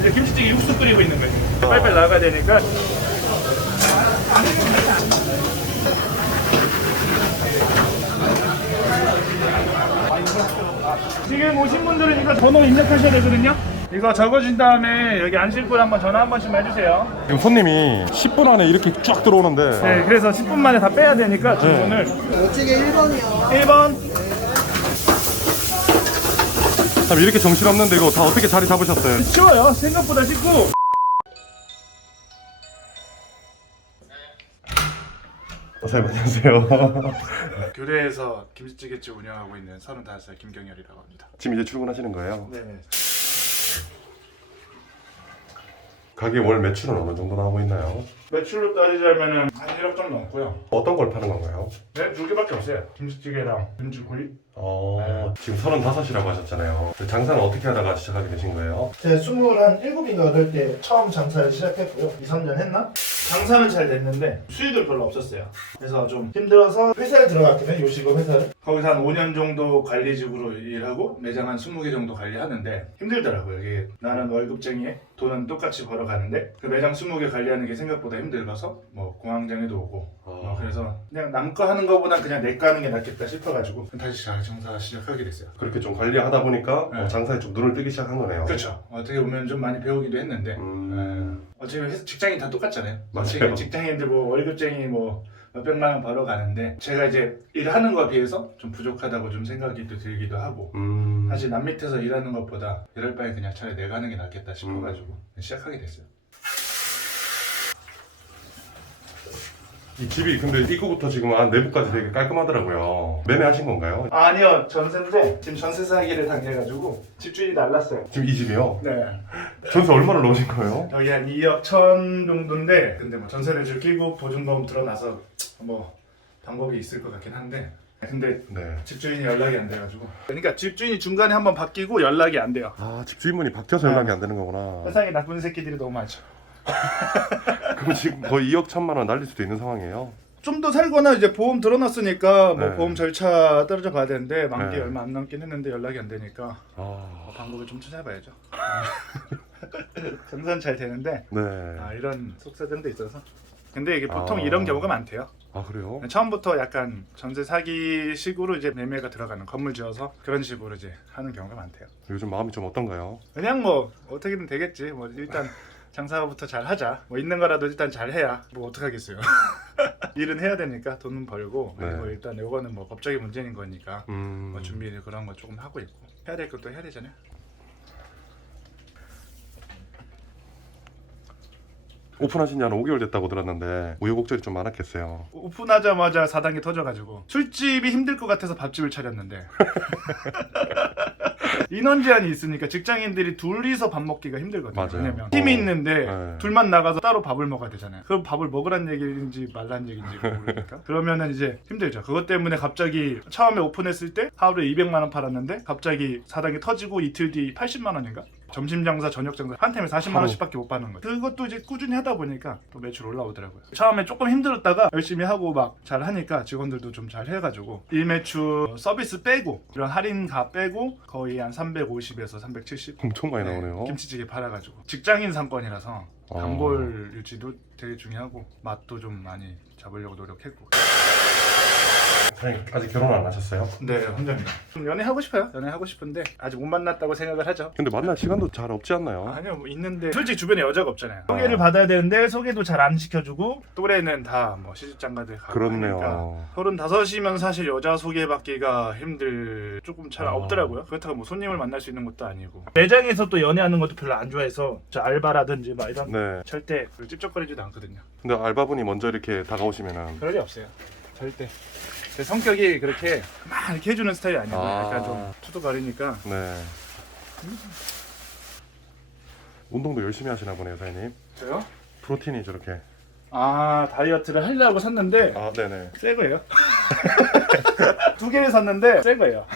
이제 김치찌개 육수 끓이고 있는 거예요. 빨리빨리 나가야 되니까. 지금 오신 분들은 이거 번호 입력하셔야 되거든요. 이거 적어준 다음에 여기 앉을 분 한번 전화 한 번씩 해주세요. 지금 손님이 10분 안에 이렇게 쫙 들어오는데 네, 그래서 10분 만에 다 빼야 되니까 주문을. 멋지게 1번이요. 1번. 참 이렇게 정신없는데 이거 다 어떻게 자리 잡으셨어요? 쉬워요. 생각보다 쉽고. 선생님 안녕하세요. 교대에서 김치찌개집 운영하고 있는 35살 김경열이라고 합니다. 지금 이제 출근하시는 거예요? 네. 가게 월 매출은 어느 정도 나오고 있나요? 매출로 따지자면은 한 1억 좀 넘고요. 어떤 걸 파는 건가요? 네, 두 개밖에 없어요. 김치찌개랑 김치구이. 지금 35이라고 하셨잖아요. 장사는 어떻게 하다가 시작하게 되신 거예요? 제가 27인가 8때 처음 장사를 시작했고요. 2, 3년 했나? 장사는 잘 됐는데 수익을 별로 없었어요. 그래서 좀 힘들어서 회사에 들어갔긴 해요. 요식업 회사를. 거기서 한 5년 정도 관리직으로 일하고 매장 한 20개 정도 관리하는데 힘들더라고요. 이게 나는 월급쟁이에 돈은 똑같이 벌어가는데 그 매장 20개 관리하는 게 생각보다 힘들어서 뭐 공황장애도 오고 그래서 그냥 남 거 하는 거보단 그냥 내 거 하는 게 낫겠다 싶어가지고 다시 장사 시작하게 됐어요. 그렇게 좀 관리하다 보니까 네. 장사에 좀 눈을 뜨기 시작한 거네요. 그렇죠. 어떻게 보면 좀 많이 배우기도 했는데 어차피 직장인 다 똑같잖아요. 맞아요. 직장인들 뭐 월급쟁이 뭐 몇백만 원 벌어가는데 제가 이제 일하는 거에 비해서 좀 부족하다고 좀 생각이 또 들기도 하고 사실 남 밑에서 일하는 것보다 이럴 바에 그냥 차라리 내가 하는 게 낫겠다 싶어가지고 시작하게 됐어요. 이 집이 근데 입구부터 지금 안 내부까지 되게 깔끔하더라고요. 매매하신 건가요? 아니요, 전세인데 지금 전세 사기를 당해가지고 집주인이 날랐어요. 지금 이 집이요? 네. 전세 얼마를 넣으신 거예요? 여기 한 2억 1천 정도인데 근데 뭐 전세를 줄 끼고 보증보험 들어놔서 뭐 방법이 있을 것 같긴 한데 근데 네. 집주인이 연락이 안 돼가지고 그러니까 집주인이 중간에 한번 바뀌고 연락이 안 돼요. 아 집주인분이 바뀌어서 연락이 안 되는 거구나. 세상에 나쁜 새끼들이 너무 많죠. 그럼 지금 거의 2억 1천만 원 날릴 수도 있는 상황이에요? 좀 더 살거나 이제 보험 들어놨으니까 뭐 네. 보험 절차 떨어져 봐야 되는데 만기 네. 얼마 안 남긴 했는데 연락이 안 되니까 방법을 좀 찾아봐야죠. 장사는 잘 되는데 네. 이런 속사정도 있어서 근데 이게 보통 아. 이런 경우가 많대요. 아 그래요? 처음부터 약간 전세 사기식으로 이제 매매가 들어가는 건물 지어서 그런 식으로 이제 하는 경우가 많대요. 요즘 마음이 좀 어떤가요? 그냥 뭐 어떻게든 되겠지. 뭐 일단 장사부터 잘 하자. 뭐 있는 거라도 일단 잘 해야 뭐 어떡하겠어요. 일은 해야 되니까 돈은 벌고 네. 뭐 일단 이거는 뭐 법적인 문제인 거니까 뭐 준비 그런 거 조금 하고 있고 해야 될 것도 해야 되잖아요. 오픈하신 지 한 5개월 됐다고 들었는데 우여곡절이 좀 많았겠어요. 오픈하자마자 4단계 터져가지고 술집이 힘들 것 같아서 밥집을 차렸는데 인원 제한이 있으니까 직장인들이 둘이서 밥 먹기가 힘들거든요. 맞아요. 왜냐면 팀이 있는데 네. 둘만 나가서 따로 밥을 먹어야 되잖아요. 그럼 밥을 먹으란 얘기인지 말란 얘기인지 모르니까 그러면은 이제 힘들죠. 그것 때문에 갑자기 처음에 오픈했을 때 하루에 200만 원 팔았는데 갑자기 4단계 터지고 이틀 뒤 80만 원인가? 점심 장사, 저녁 장사 한 템에 40만 원씩밖에 못 파는 거예요. 그것도 이제 꾸준히 하다 보니까 또 매출 올라오더라고요. 처음에 조금 힘들었다가 열심히 하고 막 잘 하니까 직원들도 좀 잘 해가지고 일매출 서비스 빼고 이런 할인가 빼고 거의 한 350에서 370 엄청 많이 나오네요. 김치찌개 팔아가지고 직장인 상권이라서 단골 유지도 되게 중요하고 맛도 좀 많이 잡으려고 노력했고. 사장님 아직 결혼 안 하셨어요? 네, 혼자입니다. 좀 연애하고 싶어요. 연애하고 싶은데 아직 못 만났다고 생각을 하죠. 근데 만날 시간도 잘 없지 않나요? 아니요, 뭐 있는데 솔직히 주변에 여자가 없잖아요. 소개를 받아야 되는데 소개도 잘 안 시켜주고 또래는 다 뭐 시집장가들 가고 그렇네요. 하니까 35이면 사실 여자 소개받기가 조금 잘 없더라고요. 그렇다고 뭐 손님을 만날 수 있는 것도 아니고 매장에서 또 연애하는 것도 별로 안 좋아해서 저 알바라든지 막 이런 네. 절대 찝쩍거리지도 않거든요. 근데 알바분이 먼저 이렇게 다가오시면은 그럴 리 없어요. 절대. 제 성격이 그렇게 막 이렇게 해주는 스타일이 아니고 약간 좀 투두거리니까. 네. 운동도 열심히 하시나 보네요, 사장님. 저요? 프로틴이 저렇게. 다이어트를 하려고 샀는데 네네. 새 거예요. 2개를 샀는데 새 거예요.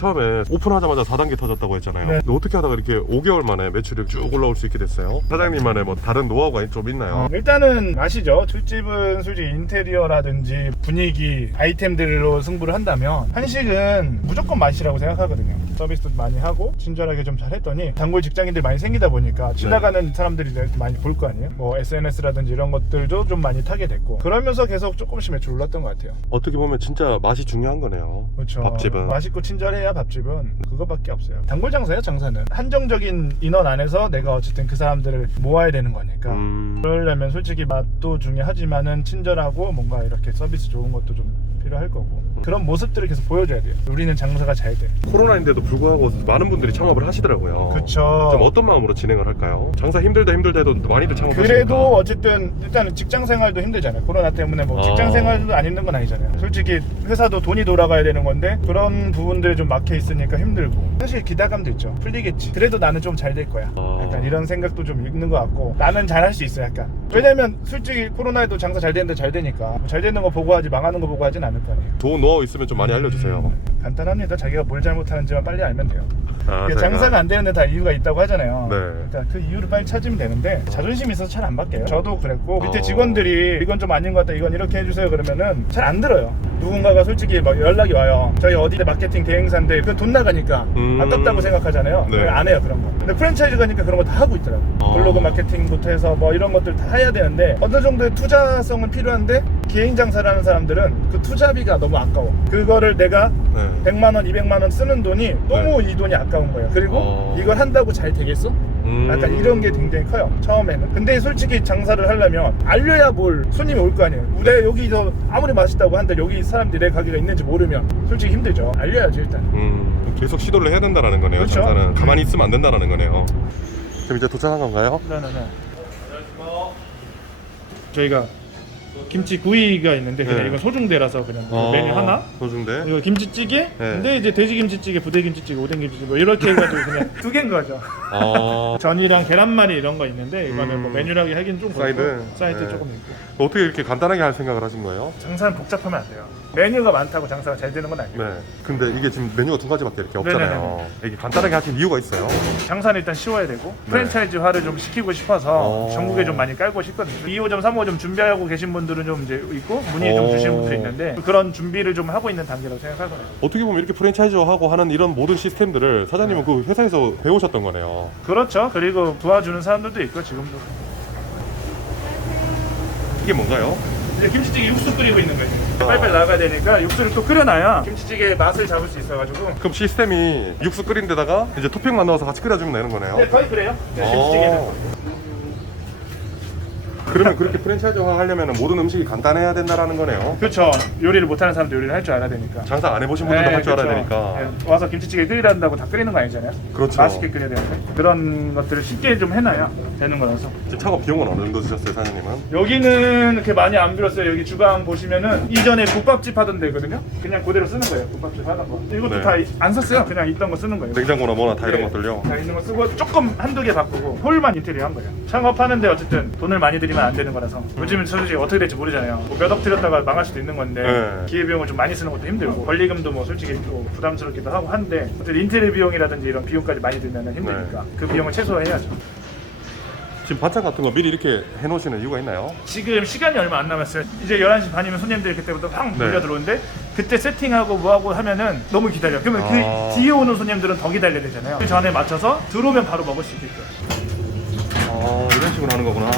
처음에 오픈하자마자 4단계 터졌다고 했잖아요. 네. 근데 어떻게 하다가 이렇게 5개월 만에 매출이 쭉 올라올 수 있게 됐어요? 사장님만의 뭐 다른 노하우가 좀 있나요? 일단은 아시죠? 술집은 솔직히 인테리어라든지 분위기, 아이템들로 승부를 한다면 한식은 무조건 맛이라고 생각하거든요. 서비스도 많이 하고 친절하게 좀 잘했더니 단골 직장인들 많이 생기다 보니까 지나가는 사람들이 이렇게 많이 볼 거 아니에요? 뭐 SNS라든지 이런 것들도 좀 많이 타게 됐고 그러면서 계속 조금씩 매출 올랐던 것 같아요. 어떻게 보면 진짜 맛이 중요한 거네요. 그렇죠. 밥집은. 맛있고 친절해야 밥집은 그거밖에 없어요. 단골 장사예요, 장사는. 한정적인 인원 안에서 내가 어쨌든 그 사람들을 모아야 되는 거니까. 그러려면 솔직히 맛도 중요하지만은 친절하고 뭔가 이렇게 서비스 좋은 것도 좀 필요할 거고 그런 모습들을 계속 보여줘야 돼요. 우리는 장사가 잘 돼. 코로나인데도 불구하고 많은 분들이 창업을 하시더라고요. 그쵸. 좀 어떤 마음으로 진행을 할까요? 장사 힘들다 해도 많이들 창업하시니까. 그래도 어쨌든 일단은 직장 생활도 힘들잖아요. 코로나 때문에 뭐 직장 생활도 안 힘든 건 아니잖아요. 솔직히 회사도 돈이 돌아가야 되는 건데 그런 부분들이 좀 막혀 있으니까 힘들고 사실 기대감도 있죠. 풀리겠지. 그래도 나는 좀 잘 될 거야. 약간 이런 생각도 좀 있는 것 같고 나는 잘할 수 있어 약간. 왜냐면 솔직히 코로나에도 장사 잘 되는데 잘 되니까 잘 되는 거 보고 하지 망하는 거 보고 하진 않을 거 아니에요. 좋은 노하우 있으면 좀 많이 알려주세요. 간단합니다. 자기가 뭘 잘못하는지만 빨리 알면 돼요. 아, 이게 장사가 안 되는데 다 이유가 있다고 하잖아요. 네. 그러니까 그 이유를 빨리 찾으면 되는데 자존심이 있어서 잘 안 바뀌어요. 저도 그랬고 밑에 직원들이 이건 좀 아닌 것 같다, 이건 이렇게 해주세요 그러면은 잘 안 들어요. 누군가가 솔직히 막 연락이 와요. 저희 어디 마케팅 대행사인데 그 돈 나가니까 아깝다고 생각하잖아요. 네. 안 해요 그런 거. 근데 프랜차이즈 가니까 그런 거 다 하고 있더라고요. 블로그 마케팅부터 해서 뭐 이런 것들 다 해야 되는데 어느 정도의 투자성은 필요한데 개인 장사를 하는 사람들은 그 투자비가 너무 아까워. 그거를 내가 100만 원, 200만 원 쓰는 돈이 너무 이 돈이 아까운 거예요. 그리고 이걸 한다고 잘 되겠어? 약간 이런 게 굉장히 커요 처음에는. 근데 솔직히 장사를 하려면 알려야 뭘 손님이 올 거 아니에요. 내가 여기서 아무리 맛있다고 한들 여기 사람들이 내 가게가 있는지 모르면 솔직히 힘들죠. 알려야지 일단. 계속 시도를 해야 된다는 거네요. 그렇죠. 장사는 가만히 있으면 안 된다는 거네요. 그럼 이제 도착한 건가요? 네네네. 저희가 김치 구이가 있는데 그냥 네. 이건 소중대라서 그냥 메뉴 하나. 소중대. 이거 김치찌개. 네. 근데 이제 돼지김치찌개, 부대김치찌개, 오뎅김치찌개 뭐 이렇게 해가지고 그냥 두 개인 거죠. 전이랑 계란말이 이런 거 있는데 이거는 뭐 메뉴라고 하긴 좀 사이드? 그렇고 사이드 네. 조금 있고. 어떻게 이렇게 간단하게 할 생각을 하신 거예요? 장사는 복잡하면 안 돼요. 메뉴가 많다고 장사가 잘 되는 건 아니에요. 네. 근데 이게 지금 메뉴가 두 가지밖에 이렇게 없잖아요. 이게 간단하게 하신 이유가 있어요? 장사는 일단 쉬워야 되고 프랜차이즈화를 좀 시키고 싶어서 전국에 좀 많이 깔고 싶거든요. 2호점, 3호점 준비하고 계신 분들은 좀 이제 있고 문의 좀 주시는 분들이 있는데 그런 준비를 좀 하고 있는 단계라고 생각하거든요. 어떻게 보면 이렇게 프랜차이즈하고 하는 이런 모든 시스템들을 사장님은 그 회사에서 배우셨던 거네요. 그렇죠. 그리고 도와주는 사람들도 있고 지금도. 이게 뭔가요? 이제 김치찌개 육수 끓이고 있는 거예요. 빨리빨리 나가야 되니까 육수를 또 끓여놔야 김치찌개의 맛을 잡을 수 있어가지고. 그럼 시스템이 육수 끓인 데다가 이제 토핑만 넣어서 같이 끓여주면 되는 거네요? 네, 거의 그래요. 네, 김치찌개는. 그러면 그렇게 프랜차이즈화 하려면 모든 음식이 간단해야 된다라는 거네요. 그렇죠. 요리를 못하는 사람도 요리를 할 줄 알아야 되니까. 장사 안 해보신 분들도 할 줄 알아야 그렇죠. 되니까. 네, 와서 김치찌개 끓이란다고 다 끓이는 거 아니잖아요. 그렇죠. 맛있게 끓여야 되는데 그런 것들을 쉽게 좀 해놔야 되는 거라서. 지금 창업 비용은 어느 정도 드셨어요, 사장님은? 여기는 그렇게 많이 안 들었어요. 여기 주방 보시면은 이전에 국밥집 하던 데거든요. 그냥 그대로 쓰는 거예요. 국밥집 하던 거. 이것도 네. 다 안 썼어요. 그냥 있던 거 쓰는 거예요. 냉장고나 뭐나 다 이런 네, 것들요? 다 있는 거 쓰고 조금 한두 개 바꾸고 홀만 인테리어 한 거예요. 창업하는데 어쨌든 돈을 많이 들이면 안 되는 거라서 요즘은 솔직히 어떻게 될지 모르잖아요. 뭐 몇 억 들였다가 망할 수도 있는 건데 네. 기회비용을 좀 많이 쓰는 것도 힘들고 권리금도 뭐 솔직히 또 부담스럽기도 하고 한데 어쨌든 인테리어 비용이라든지 이런 비용까지 많이 들면 힘드니까 그 비용을 최소화해야죠. 지금 반찬 같은 거 미리 이렇게 해놓으시는 이유가 있나요? 지금 시간이 얼마 안 남았어요. 이제 11시 반이면 손님들이 그때부터 확 네. 몰려 들어오는데 그때 세팅하고 뭐하고 하면은 너무 기다려. 그러면 그 뒤에 오는 손님들은 더 기다려야 되잖아요. 그 전에 맞춰서 들어오면 바로 먹을 수 있게끔. 이런 식으로 하는 거구나.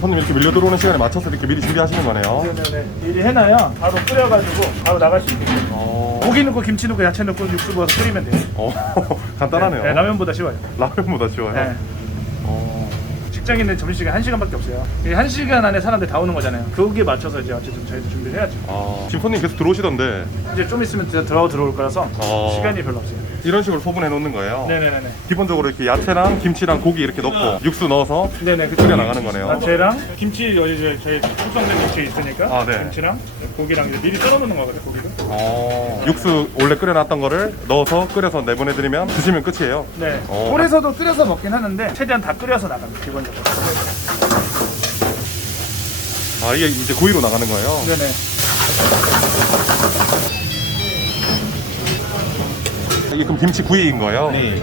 손님 이렇게 밀려 들어오는 시간에 맞춰서 이렇게 미리 준비하시는 거네요. 네네네. 미리 해놔야 바로 끓여가지고 바로 나갈 수 있게끔. 고기 넣고 김치 넣고 야채 넣고 육수 부어서 끓이면 돼요. 간단하네요. 네, 라면보다 쉬워요. 라면보다 쉬워요. 네. 직장인은 점심시간 1시간밖에 없어요. 이 1시간 안에 사람들 다 오는 거잖아요. 거기에 맞춰서 이제 어쨌든 저희도 준비를 해야죠. 지금 손님 계속 들어오시던데 이제 좀 있으면 진짜 들어올 거라서 시간이 별로 없어요. 이런 식으로 소분해 놓는 거예요? 네네네. 기본적으로 이렇게 야채랑 김치랑 고기 이렇게 넣고 육수 넣어서 네네. 끓여 나가는 거네요. 야채랑 김치 여기 저희 숙성된 김치 있으니까 네. 김치랑 고기랑 이제 미리 썰어 놓는 거거든요. 고기도. 육수 원래 끓여놨던 거를 넣어서 끓여서 내보내드리면 드시면 끝이에요. 네. 홀에서도 끓여서 먹긴 하는데 최대한 다 끓여서 나갑니다. 기본적으로. 이게 이제 구이로 나가는 거예요? 네네. 이게 그럼 김치 구이인 거예요? 네.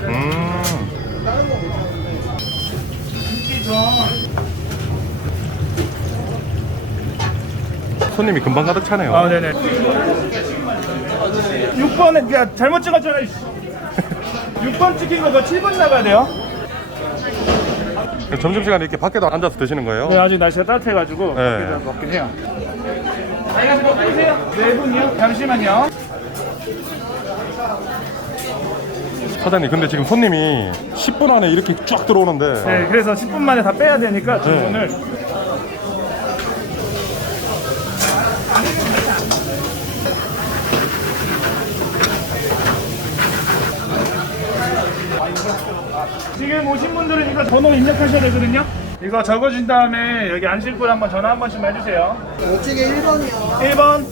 손님이 금방 가득 차네요. 아, 네네. 6번에 야 잘못 찍었잖아. 6번 찍힌 거 7번 나가야 돼요. 점심시간에 이렇게 밖에도 앉아서 드시는 거예요? 네, 아직 날씨가 따뜻해가지고 네. 밖에서 먹긴 해요. 네 분이요? 잠시만요. 사장님 근데 지금 손님이 10분 안에 이렇게 쫙 들어오는데 네, 그래서 10분 만에 다 빼야 되니까 주문을. 지금 오신 분들은 이거 번호 입력하셔야 되거든요. 이거 적어준 다음에 여기 안실분 한번 전화 한 번씩만 해주세요. 어찌게 1번이요. 1번.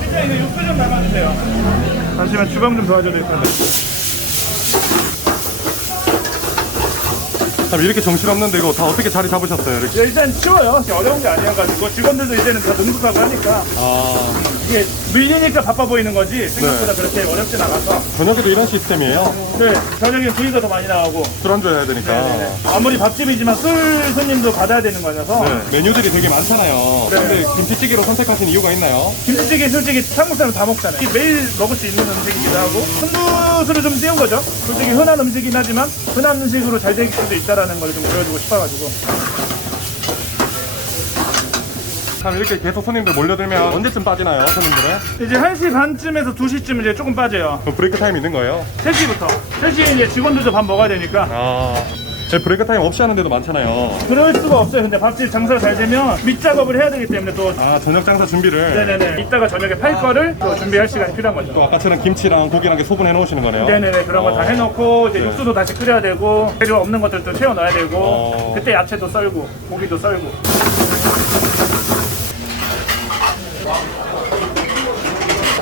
진짜 이거 육수 좀 담아주세요. 잠시만 주방 좀 도와줘야 될 텐데. 참 이렇게 정신없는데 이거 다 어떻게 자리 잡으셨어요? 이렇게. 일단 쉬워요. 어려운 게 아니어가지고 직원들도 이제는 다 능숙하고 하니까 이게 밀리니까 바빠 보이는 거지 생각보다 그렇게 어렵진 않아서. 저녁에도 이런 시스템이에요? 네, 저녁에 구이가 더 많이 나오고 술안주 해야 되니까. 아무리 밥집이지만 술 손님도 받아야 되는 거라서 네, 메뉴들이 되게 많잖아요. 네. 근데 김치찌개로 선택하신 이유가 있나요? 김치찌개 솔직히 한국 사람 다 먹잖아요. 매일 먹을 수 있는 음식이기도 하고 승부수를 좀 띄운 거죠. 솔직히 흔한 음식이긴 하지만 흔한 음식으로 잘 될 수도 있다라는 걸 좀 보여주고 싶어가지고. 참 이렇게 계속 손님들 몰려들면 언제쯤 빠지나요, 손님들은? 이제 1시 반쯤에서 2시쯤 이제 조금 빠져요. 그럼 브레이크 타임 있는 거예요? 3시부터. 3시에 이제 직원들도 밥 먹어야 되니까. 네, 브레이크 타임 없이 하는 데도 많잖아요. 그럴 수가 없어요. 근데 밥집 장사가 잘 되면 밑작업을 해야 되기 때문에 또. 저녁 장사 준비를. 네네네. 이따가 저녁에 팔 거를 또 준비할 시간이 필요한 거죠. 또 아까처럼 김치랑 고기랑 게 소분해 놓으시는 거네요? 네네네. 그런 거 다 해놓고 이제 네. 육수도 다시 끓여야 되고 재료 없는 것들도 채워 넣어야 되고 그때 야채도 썰고 고기도 썰고.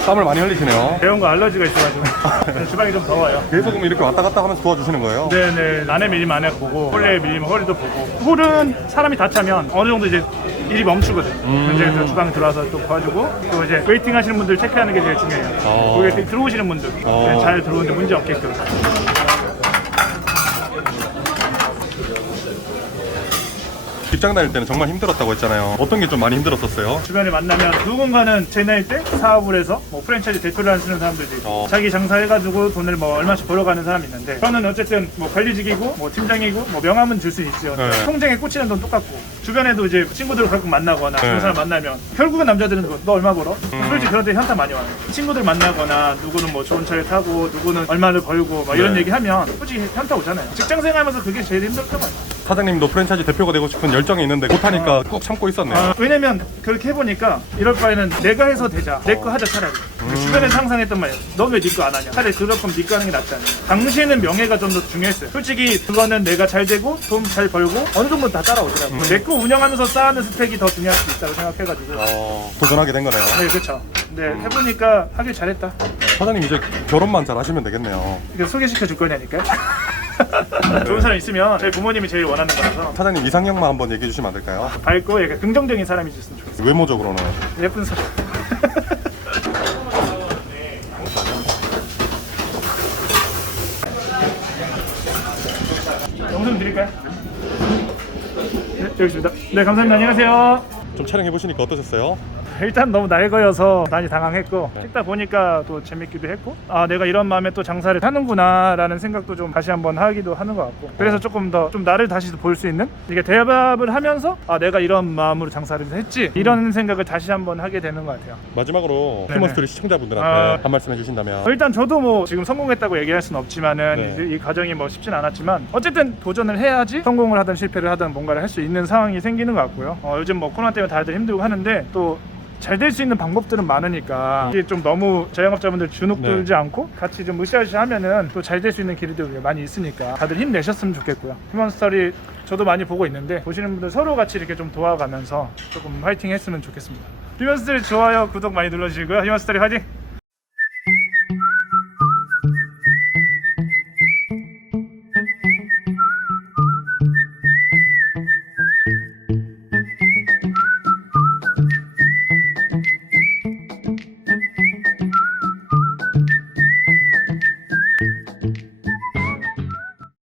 땀을 많이 흘리시네요. 매운 거 알러지가 있어가지고 주방이 좀 더워요. 계속 그럼 이렇게 왔다 갔다 하면서 도와주시는 거예요? 네네. 안에 밀리면 안에 보고 홀에 밀리면 홀도 보고. 홀은 사람이 다 차면 어느 정도 이제 일이 멈추거든. 이제 그 주방 들어와서 또 봐주고 또 이제 웨이팅 하시는 분들 체크하는 게 제일 중요해요. 거기에 들어오시는 분들 잘 들어오는데 문제 없게끔. 직장 다닐 때는 정말 힘들었다고 했잖아요. 어떤 게 좀 많이 힘들었었어요? 주변에 만나면 누군가는 제 나이 때 사업을 해서 뭐 프랜차이즈 대표를 쓰는 사람들도 있고 자기 장사해가지고 돈을 뭐 얼마씩 벌어가는 사람이 있는데 저는 어쨌든 뭐 관리직이고 뭐 팀장이고 뭐 명함은 줄 수 있어요. 네. 통장에 꽂히는 돈 똑같고 주변에도 이제 친구들을 가끔 만나거나 네. 그런 사람 만나면 결국은 남자들은 너 얼마 벌어? 솔직히 그런 데 현타 많이 와요. 친구들 만나거나 누구는 뭐 좋은 차를 타고 누구는 얼마를 벌고 막 이런 네. 얘기 하면 솔직히 현타 오잖아요. 직장 생활하면서 그게 제일 힘들었던 것 같아요. 사장님도 프랜차이즈 대표가 되고 싶은 열정이 있는데 못하니까 꼭 참고 있었네요. 왜냐면 그렇게 해보니까 이럴 바에는 내가 해서 되자. 내 거 하자 차라리. 주변에서 항상 했던 말이야. 너 왜 네 거 안 하냐. 차라리 그럴 거면 네 거 하는 게 낫지 않냐. 당시에는 명예가 좀 더 중요했어요. 솔직히 그거는 내가 잘 되고 돈 잘 벌고 어느 정도 다 따라오더라고. 내 거 운영하면서 쌓아는 스펙이 더 중요할 수 있다고 생각해가지고. 도전하게 된 거네요. 네, 그렇죠. 근데 해보니까 하길 잘했다. 사장님 이제 결혼만 잘 하시면 되겠네요. 이거 소개시켜 줄 거냐니까요. 좋은 사람 있으면 저희 부모님이 제일 원하는 거라서 사장님 이상형만 한번 얘기해 주시면 안 될까요? 밝고 약간 긍정적인 사람이 있었으면 좋겠어요. 외모적으로는. 예쁜 사람. 영상 드릴까요? 네, 여기 있습니다. 네, 감사합니다. 안녕하세요. 좀 촬영해 보시니까 어떠셨어요? 일단 너무 낡아여서 많이 당황했고 찍다 보니까 또 재밌기도 했고 내가 이런 마음에 또 장사를 하는구나 라는 생각도 좀 다시 한번 하기도 하는 것 같고 그래서 조금 더 좀 나를 다시 볼 수 있는 이게 대답을 하면서 내가 이런 마음으로 장사를 했지 이런 생각을 다시 한번 하게 되는 것 같아요. 마지막으로 네네. 휴먼스토리 시청자분들한테 한 말씀 해주신다면. 일단 저도 뭐 지금 성공했다고 얘기할 수는 없지만은 네. 이제 이 과정이 뭐 쉽진 않았지만 어쨌든 도전을 해야지 성공을 하든 실패를 하든 뭔가를 할 수 있는 상황이 생기는 것 같고요. 요즘 뭐 코로나 때문에 다들 힘들고 하는데 또 잘 될 수 있는 방법들은 많으니까 이게 좀 너무 자영업자분들 주눅 네. 들지 않고 같이 좀 으쌰으쌰 하면은 또 잘 될 수 있는 길들이 많이 있으니까 다들 힘내셨으면 좋겠고요. 휴먼스토리 저도 많이 보고 있는데 보시는 분들 서로 같이 이렇게 좀 도와가면서 조금 화이팅 했으면 좋겠습니다. 휴먼스토리 좋아요 구독 많이 눌러주시고요. 휴먼스토리 화이팅!